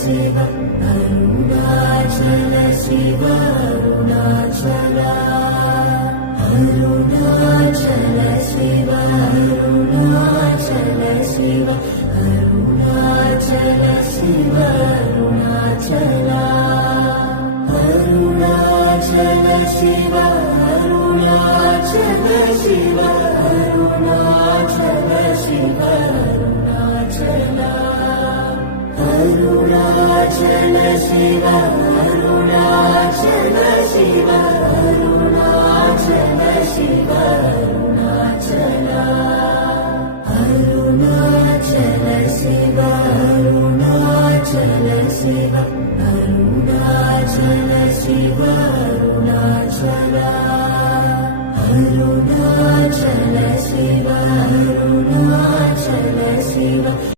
Shiv Arunachal Shiv Arunachal Arunachal Shiv Arunachal Shiv Arunachal Shiv Arunachal Arunachal Shiv Arunachal Shiv Arunachal Shiv Arunachal Arunachal Shiv Arunachal Shiv Arunachal Shiv Arunachal Arunachal Shiv Arunachal Shiv Arunachal Shiv Arunachal Arunachal Shiv Arunachal Shiv